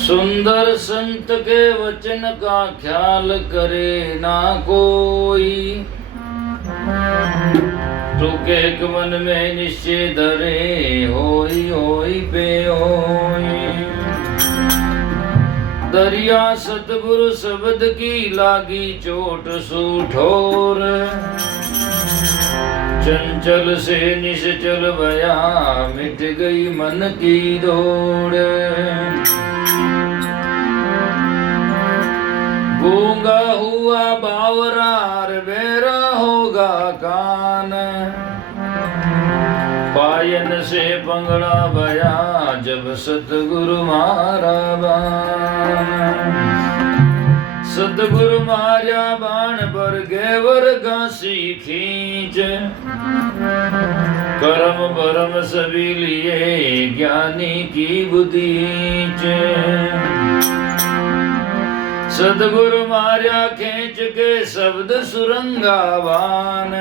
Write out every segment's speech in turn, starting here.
सुंदर संत के वचन का ख्याल करे ना कोई, तुके एक मन में निश्चय धरे होई होई पे होई। दरिया सतगुरु शब्द की लागी चोट सूठोर, चंचल से निश्चल भया मिट गई मन की दौड़। गूंगा हुआ बावरार बेरा होगा कान, पायन से पंगड़ा भया जब सतगुरु मारा बाण। सतगुरु मारा बाण पर गेवर घासी खींच, कर्म भरम सभी लिए ज्ञानी की बुद्धीच। सतगुरु मार्या खींच के शब्द सुरंगावान,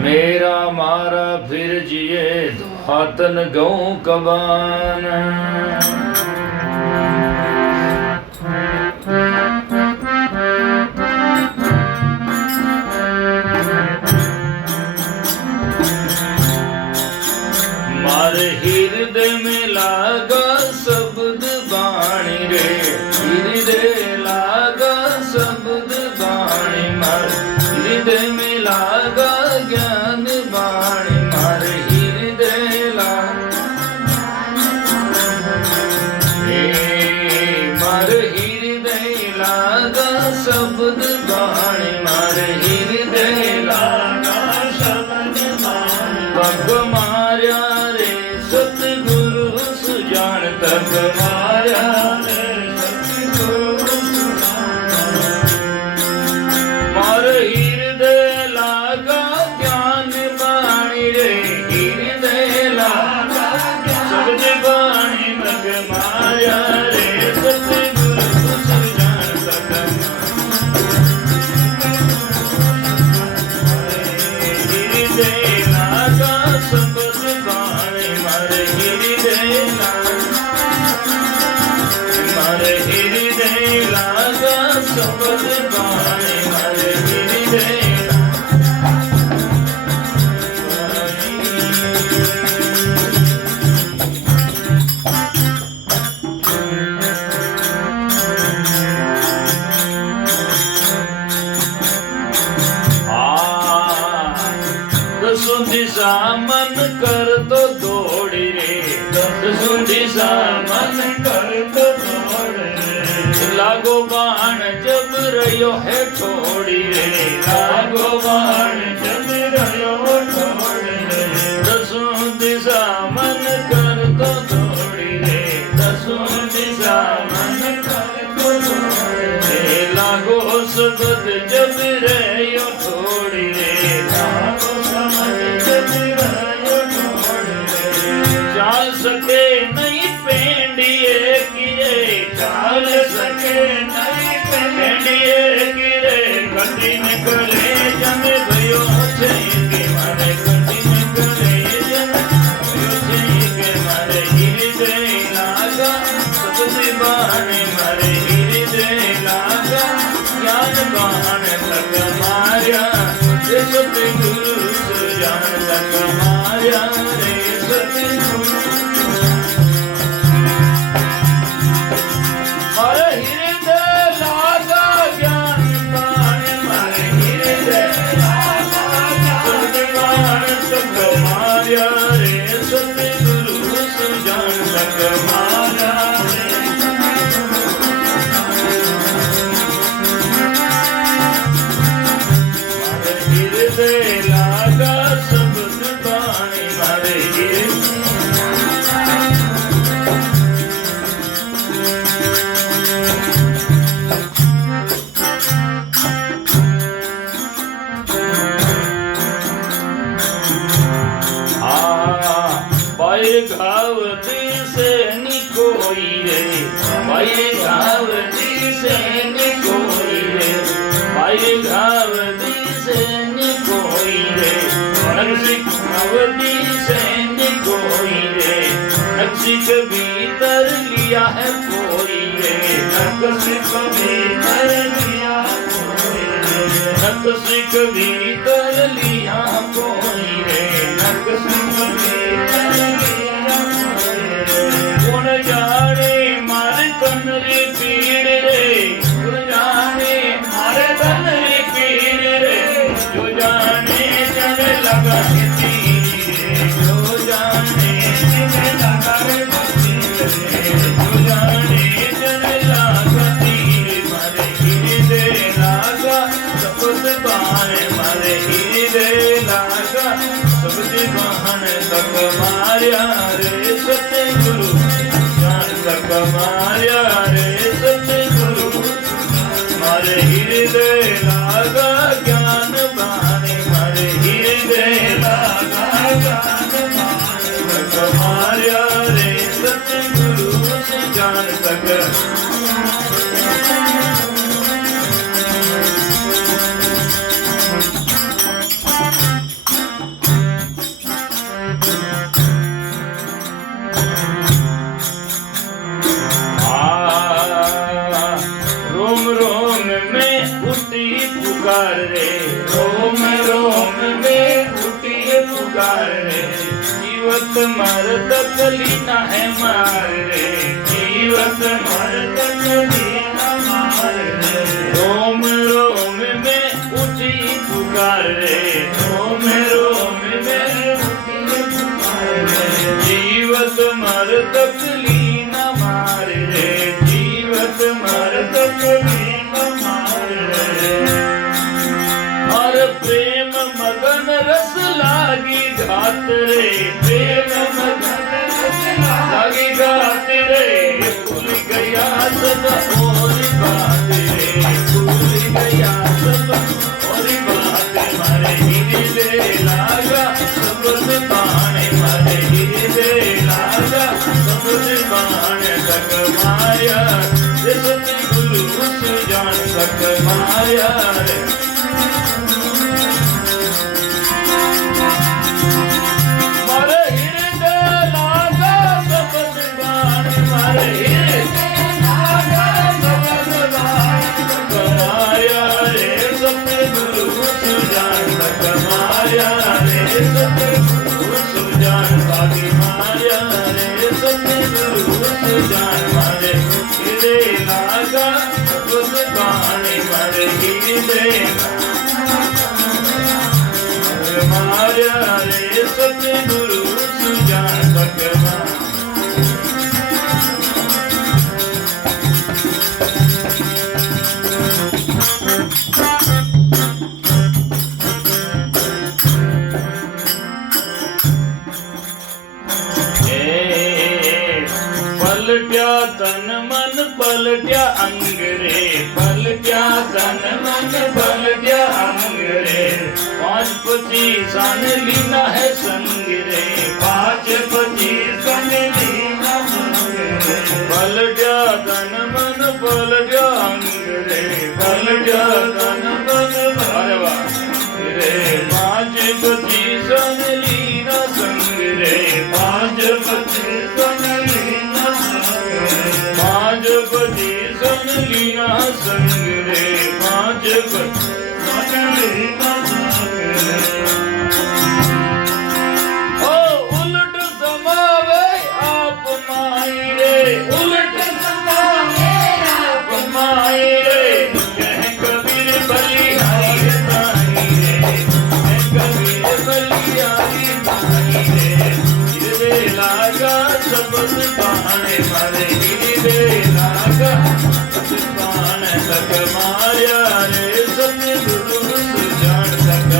मेरा मारा फिर जिए हाथन गऊ कबान। मारे हृदय में लागा शब्द बाणी रे, हृदय लागा शब्द बाणी मारे हृदय में लागा ज्ञान बाणी मारे हृदय मारे हृदय लागा शब्द बाणी मारे हृदय लागा शब्द बाणी। पग मार्या रे सतगुरु सुजान तक मार्या रे सतगुरु मार हृदय लागा ज्ञान बाणी रे, हृदय लागा शब्द बाणी मग मार्या रे सतगुरु सुजान तक। हृदय लागा शब्द बाणी मारे हृदय मारे हृदय लागा शब्द बाणी मारे हृदय। दसों दिशा मन कर तो दौड़ी रे, दसों दिशा मन कर तो दौड़े। लागो बाण जब रयो है छोड़ी रे, लागो बाण जब रयो छोड़ी रे। दसों दिशा मन कर तो दौड़ी रे, दसों दिशा मन कर तो दौड़े रे। लागो शब्द जब रयो छोड़ी रे, लागो चाल सके नहीं पेंडिए किरे, चाल सके नहीं पेंडिए किरे। कठिन करे जन भयो छे के मारे, कठिन करे जन भयो छे के मारे हृदय लागा शब्द बाणी मारे हृदय लागा ज्ञान बाण तक मार्या रे सतगुरु सुजान तक मार्या रे सतगुरु। मारे हृदय लागा ज्ञान बाण मारे हृदय लागा शब्द बाण तक मार्या रे सतगुरु सुजान तक मार्या रे। हृदय घाव दी सैन कोई रे भाई घाव दी सैन कोई रे नक्सी घाव दी सैन कोई रे नक्सी के भीतर लिया है कोई रे नक्सी के भीतर लिया कोई रे नक्सी के भीतर लिया कोई रे नक्सी के भीतर लिया कोई रे गुण जाने मारे कनरी पीड़ रे गुण जाने मारे कनरी पीड़ रे जो जाने जाने लगा तीर रे जो जाने जाने लगा तीर रे जो जाने जाने लगा तीर मारे हृदय लागा सबसे बाहर मारे हृदय लागा सबसे बाहर तक मारिया रे सतगुरु तक मारिया रे सतगुरु मारे हृदय लागा ज्ञान बाने मारे हृदय लागा ज्ञान बाने तक मारिया रे सतगुरु जान तक पुकार रे रोम रोम में उठी पुकार रे जीवत मरत कलीना है मार रे जीवत मरत कलीना मार रे रोम रोम में उठी पुकार रे रोम रोम में उठी पुकार रे जीवत मरत कलीना मार रे जीवत मरत कलीना मार रे प्रेम मगन रस लागी घात रे प्रेम मगन रस लागी घात रे भूल गया सब और बात रे भूल गया सब और बात मारे हृदय लागा सबसे बाणे मारे हृदय लागा सबसे बाणे तक माया रे सतगुरु सुजान तक माया रे सतगुरु सुजान भगवान पलट्या तन मन पलट्या अंग रे पलट्या तन मन पलट्या अंग रे 5-25 लीना है संग रे 5-25 लीना संग रे पलट्या तन मन पलट्या अंग रे पलट्या तन मन अरे वाह रे 5-25 लीना संग रे 5-25 लीना संग लीना संग रे 5-25 लीना संग रे ओ उलट समावे आप माई रे उलट समावे आप माई रे कह कबीर बलिहारी ताई रे कह कबीर बलिहारी ताई रे हृदय लागा सबस बहाने मारे हृदय लागा बाण तक माया रे सतगुरु सुजान तक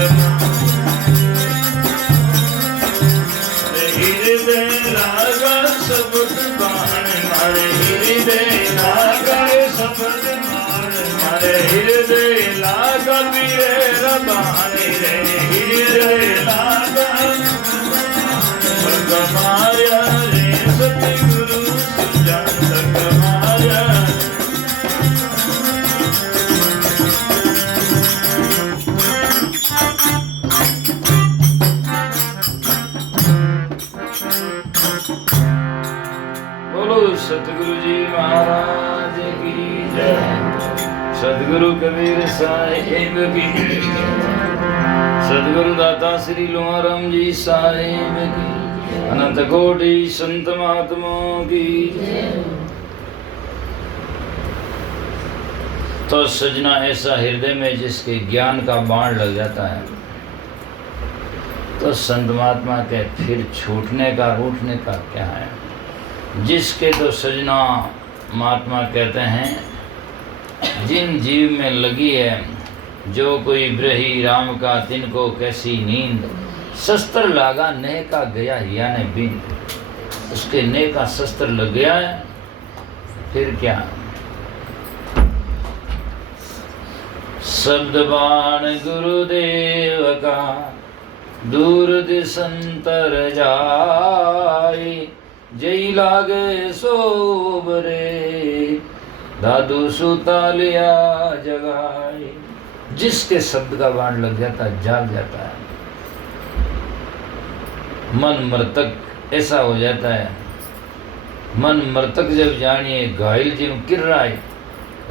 हृदय लागा सबस बाण मारे हृदय लागा सबस बाण मारे हृदय लागा पीरे बाणे रे हृदय लागा माया रे सतगुरु सुजान तक माया सदगुरु कबीर साहिब की, सदगुरु दाता श्री लोहाराम जी साहिब की, अनंत कोटि संत महात्माओं की। तो सजना ऐसा हृदय में जिसके ज्ञान का बाण लग जाता है, तो संत महात्मा के फिर छूटने का रूठने का क्या है। जिसके तो सजना महात्मा कहते हैं, जिन जीव में लगी है, जो कोई ब्रही राम का तिनको कैसी नींद, शस्त्र लागा नेह का गया हिया ने बीन। उसके नेह का शस्त्र लग गया है, फिर क्या। शब्द बाण गुरुदेव का दूर दिसंतर जाए, जय लागे सोबरे दादू सुता लिया जगाए। जिसके शब्द का बाण लग जाता है, जाग जाता है, मन मृतक ऐसा हो जाता है। मन मृतक जब जानिए घायल जीव किर्राए,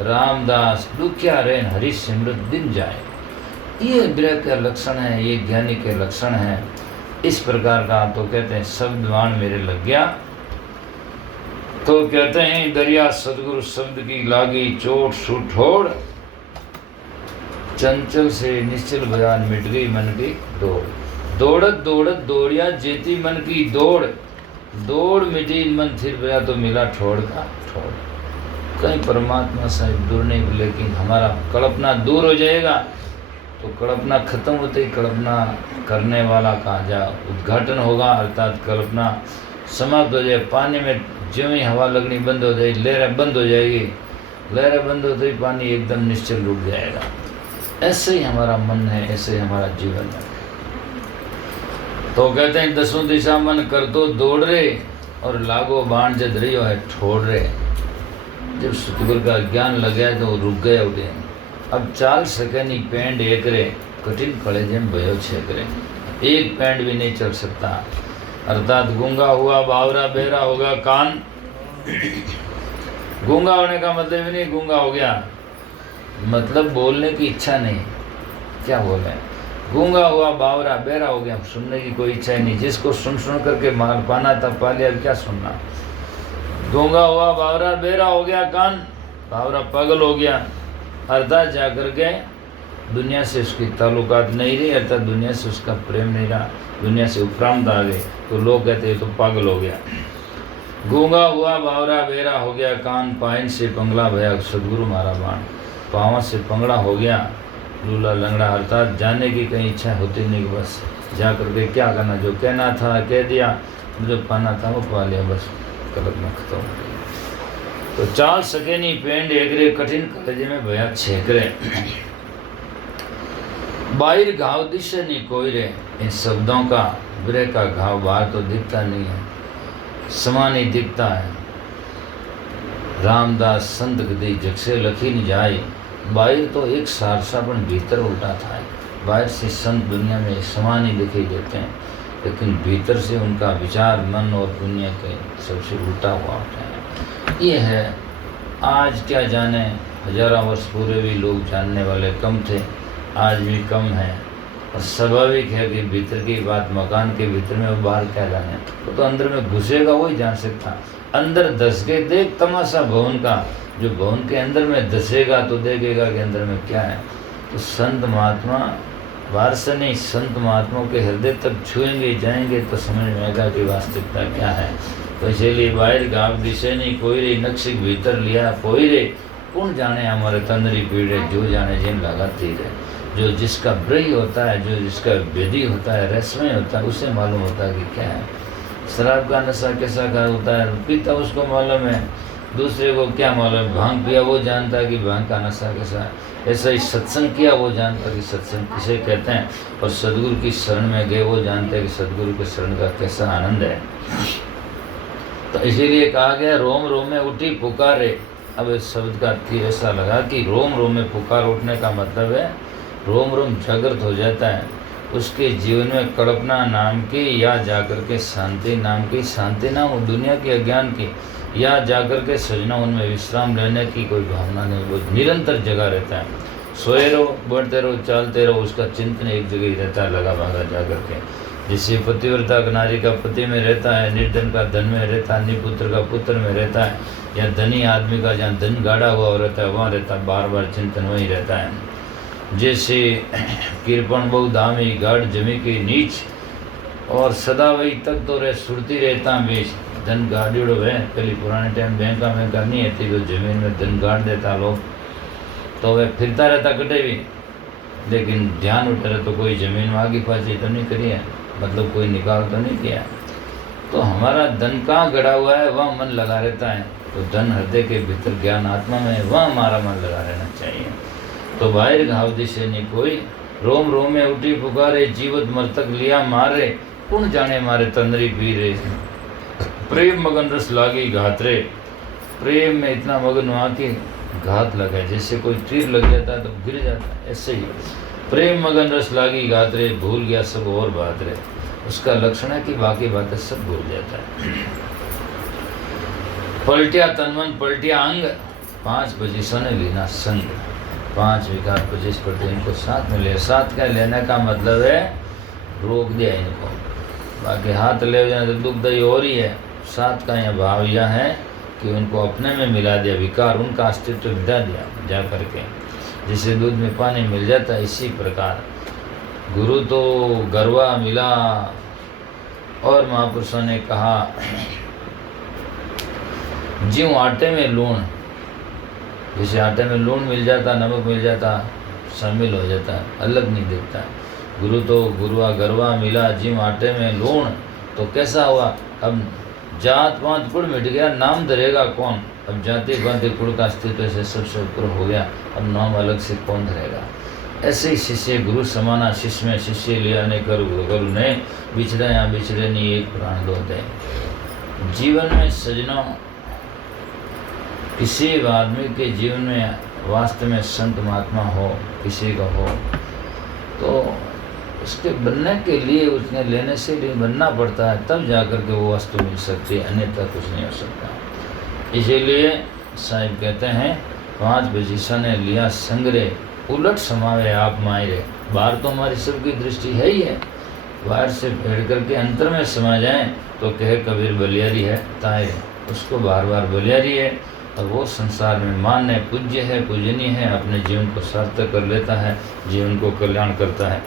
रामदास दुखिया रेन हरि सिमरत दिन जाए। ये विरह के लक्षण है, ये ज्ञानी के लक्षण है। इस प्रकार का तो कहते हैं शब्द बाण मेरे लग गया, तो कहते हैं दरिया सदगुरु शब्द की लागी चोट सुठोड़, चंचल से निश्चल बयान मिट गई मन की दौड़। दौड़त दौड़त दौड़िया जेती मन की दौड़, दौड़ मिटी मन थिर गया तो मिला ठोड़ का ठोड़। कहीं परमात्मा साहिब दूर नहीं, लेकिन हमारा कल्पना दूर हो जाएगा तो कल्पना खत्म होते ही कल्पना करने वाला का जा उद्घाटन होगा, अर्थात कल्पना समाप्त हो जाए। पानी में ज्यों ही हवा लगनी बंद हो जाएगी, लहरें बंद हो जाएगी, लहरें बंद होते ही पानी एकदम निश्चल रुक जाएगा। ऐसे ही हमारा मन है, ऐसे ही हमारा जीवन है। तो कहते हैं दसों दिशा मन कर तो दौड़ रे, और लागो बाण जद रही है ठोड़ रे। जब सतगुरु का ज्ञान लग गया तो रुक गए उठे। अब चाल सके नहीं पेंड एक रे, कठिन कलेजे में भयो छेक रे। एक पेंड भी नहीं चल सकता, अर्थात गूंगा हुआ बावरा बहरा होगा कान। गूंगा होने का मतलब नहीं गूंगा हो गया, मतलब बोलने की इच्छा नहीं। क्या बोले, गूंगा हुआ बावरा बहरा हो गया, सुनने की कोई इच्छा ही नहीं। जिसको सुन सुन करके माल पाना था पा लिया, क्या सुनना। गूंगा हुआ बावरा बहरा हो गया कान, बावरा पागल हो गया, अर्थात जा करके दुनिया से उसकी ताल्लुकात नहीं रही, अर्थात दुनिया से उसका प्रेम नहीं रहा, दुनिया से उपरांत आ गए, तो लोग कहते हैं तो पागल हो गया। गूंगा हुआ बावरा बहरा हो गया कान, पाइन से पंगला भया सदगुरु मारा बाण। पाँव से पंगड़ा हो गया लूला लंगड़ा, अर्थात जाने की कहीं इच्छा होती नहीं, बस जा करके क्या करना, जो कहना था कह दिया, जो पाना था वो पा लिया, बस कल्पना खत्म हो गई। तो चाल सके नहीं पेंड एकरे, कठिन कलेजे में भया छेकरे। बाहर घाव दिशे नहीं कोई रे, इन शब्दों का विरह का घाव बाहर तो दिखता नहीं है, समान ही दिखता है। रामदास संत गदी जग से लखी न जाए, बाहर तो एक सारसापन भीतर उल्टा था। बाहर से संत दुनिया में समान ही दिखाई देते हैं, लेकिन भीतर से उनका विचार मन और दुनिया के सबसे उल्टा हुआ होता है। ये है आज क्या जाने, हजारों वर्ष पूरे भी लोग जानने वाले कम थे, आज भी कम है। और स्वाभाविक है कि भीतर की बात, मकान के भीतर में वो बाहर क्या जाने, वो तो अंदर में घुसेगा वही जान सकता। अंदर धस के देख तमाशा भवन का, जो भवन के अंदर में धसेगा तो देखेगा कि अंदर में क्या है। तो संत महात्मा बाहर से नहीं, संत महात्माओं के हृदय तक छुएंगे जाएंगे तो समझ में आएगा कि वास्तविकता क्या है। तो इसीलिए बाहर गाँव दिशे नहीं कोई रे, नक्शिक भीतर लिया कोई रे। कौन जाने हमारे तंदरी पीड़े, जो जाने जिन लगाती है। जो जिसका ब्रही होता है, जो जिसका वेदी होता है, रहस्यमय होता है, उसे मालूम होता है कि क्या है। शराब का नशा कैसा का होता है, पीता उसको मालूम है, दूसरे को क्या मालूम। भांग पिया वो जानता है कि भांग का नशा कैसा है। ऐसा ही सत्संग किया वो जानता है कि सत्संग किसे कहते हैं, और सदगुरु की शरण में गए वो जानते हैं कि सदगुरु के शरण का कैसा आनंद है। तो इसीलिए कहा गया रोम रोम में उठी पुकारे। अब इस शब्द का अर्थ ऐसा लगा कि रोम रोम में पुकार उठने का मतलब है रोम रोम जागृत हो जाता है, उसके जीवन में कल्पना नाम की या जाकर के शांति नाम की, शांति नाम दुनिया के अज्ञान की, या जाकर के सजना उनमें विश्राम लेने की कोई भावना नहीं, वो निरंतर जगा रहता है। सोए रहो, बढ़ते रहो, चलते रहो, उसका चिंतन एक जगह ही रहता है, लगा भागा जा करके। जिससे पतिव्रता नारी का पति में रहता है, निर्धन का धन में रहता है, निपुत्र का पुत्र में रहता है, या धनी आदमी का जहाँ धन गाड़ा हुआ रहता है वहाँ रहता है, बार बार चिंतन वही रहता है। जैसे कृपण बहु धामी गाढ़ जमी के नीच, और सदा वही तक तो रहे सुरती रहता बेच। धन गाड़ियों है, पहले पुराने टाइम बैंका में नहीं थी तो जमीन में धन गाड़ देता लोग, तो वह फिरता रहता कटे भी, लेकिन ध्यान उठे रहे तो कोई जमीन में आगे पाछी तो नहीं करी है, मतलब कोई निकाल तो नहीं किया। तो हमारा धन कहाँ गड़ा हुआ है वह मन लगा रहता है, तो धन हृदय के भीतर ज्ञान आत्मा में है, वह हमारा मन लगा रहना चाहिए। तो बाहर घाव दिशे नहीं कोई, रोम रोम में उठी पुकारे, जीवत मरतक लिया मारे, कौन जाने मारे तंद्री पी रे। प्रेम मगन रस लागी घात रे, प्रेम में इतना मगन हुआ कि घात लगा, जैसे कोई तीर लग जाता है तो गिर जाता है, ऐसे ही प्रेम मगन रस लागी घात रे, भूल गया सब और बात रे। उसका लक्षण है कि बाकी बातें सब भूल जाता है। पलटिया तनमन पलटिया अंग, 5 पोजीशन ने लेना संग, 5 विकार 25% इनको साथ में ले। साथ क्या लेने का मतलब है, रोक दिया इनको, बाकी हाथ ले जाए तो दुखदाई और ही है। साथ का यह भाव यह है कि उनको अपने में मिला दिया, विकार उनका अस्तित्व मिटा दिया जा करके, जिसे दूध में पानी मिल जाता है। इसी प्रकार गुरु तो गरवा मिला, और महापुरुषों ने कहा ज्यों आटे में लूण, जैसे आटे में लूण मिल जाता, नमक मिल जाता, शामिल हो जाता है, अलग नहीं दिखता है। गुरु तो गुरुआ गरवा मिला, ज्यों आटे में लूण, तो कैसा हुआ, अब जात पात कुड़ मिट गया, नाम धरेगा कौन। अब जाति पाति कुड़ का अस्तित्व से सबसे ऊपर हो गया, अब नाम अलग से कौन धरेगा। ऐसे ही शिष्य गुरु समाना, शिष्य में शिष्य लिया नहीं करू गुरु ने, बिछड़े या बिछड़े नहीं एक प्राण दो दे। जीवन में सजनों, किसी आदमी के जीवन में वास्तव में संत महात्मा हो, किसी का हो, तो उसके बनने के लिए उसने लेने से लिए बनना पड़ता है, तब जाकर के वो वस्तु मिल सकती है, अन्यथा कुछ नहीं हो सकता। इसीलिए साहिब कहते हैं 5 पोजीशन ने लिया संग्रह, उलट समावे आप मायरे। बाहर तो हमारी सबकी दृष्टि है ही है, बाहर से फेड़ करके अंतर में समा जाए तो कहे कबीर बलियारी है तायरे, उसको बार बार बलियारी है, और वो संसार में मान्य पूज्य है, पूजनीय है, अपने जीवन को सार्थक कर लेता है, जीवन को कल्याण करता है।